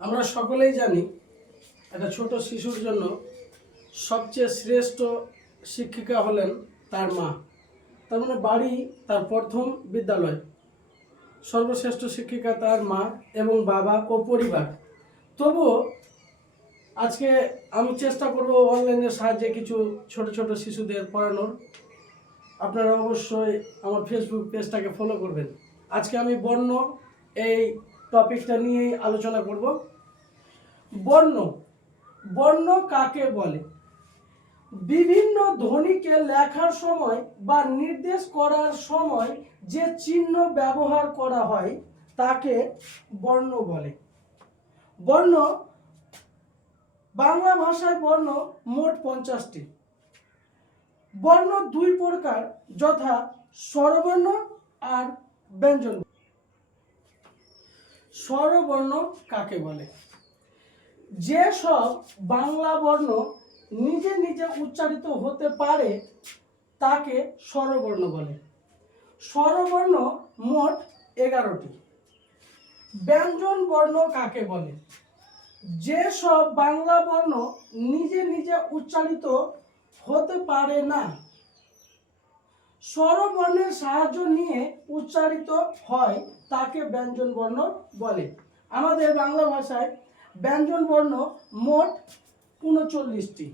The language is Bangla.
আমরা সকলেই জানি একটা ছোট শিশুর জন্য সবচেয়ে শ্রেষ্ঠ শিক্ষিকা হলেন তার মা। তার মানে বাড়ি তার প্রথম বিদ্যালয়। সর্বশ্রেষ্ঠ শিক্ষিকা তার মা এবং বাবা ও পরিবার। তবুও আজকে আমি চেষ্টা করব অনলাইনের সাহায্যে কিছু ছোট ছোট শিশুদের পড়ানোর। আপনারা অবশ্যই আমার ফেসবুক পেজটাকে ফলো করবেন। আজকে আমি বর্ণ এই টপিকটা নিয়েই আলোচনা করব। বর্ণ বর্ণ কাকে বলে? বিভিন্ন ধ্বনিকে লেখার সময় বা নির্দেশ করার সময় যে চিহ্ন ব্যবহার করা হয় তাকে বর্ণ বলে। বর্ণ, বাংলা ভাষায় বর্ণ মোট 50টি। বর্ণ দুই প্রকার, যথা স্বরবর্ণ আর ব্যঞ্জন। স্বরবর্ণ কাকে বলে? যে সব বাংলা বর্ণ নিজে নিজে উচ্চারিত হতে পারে তাকে স্বরবর্ণ বলে। স্বরবর্ণ মোট 11টি। ব্যঞ্জন বর্ণ কাকে বলে? যে সব বাংলা বর্ণ নিজে নিজে উচ্চারিত হতে পারে না, স্বরবর্ণের সাহায্য নিয়ে উচ্চারিত হয় তাকে ব্যঞ্জন বর্ণ বলে। আমাদের বাংলা ভাষায় ব্যঞ্জন বর্ণ মোট 39টি।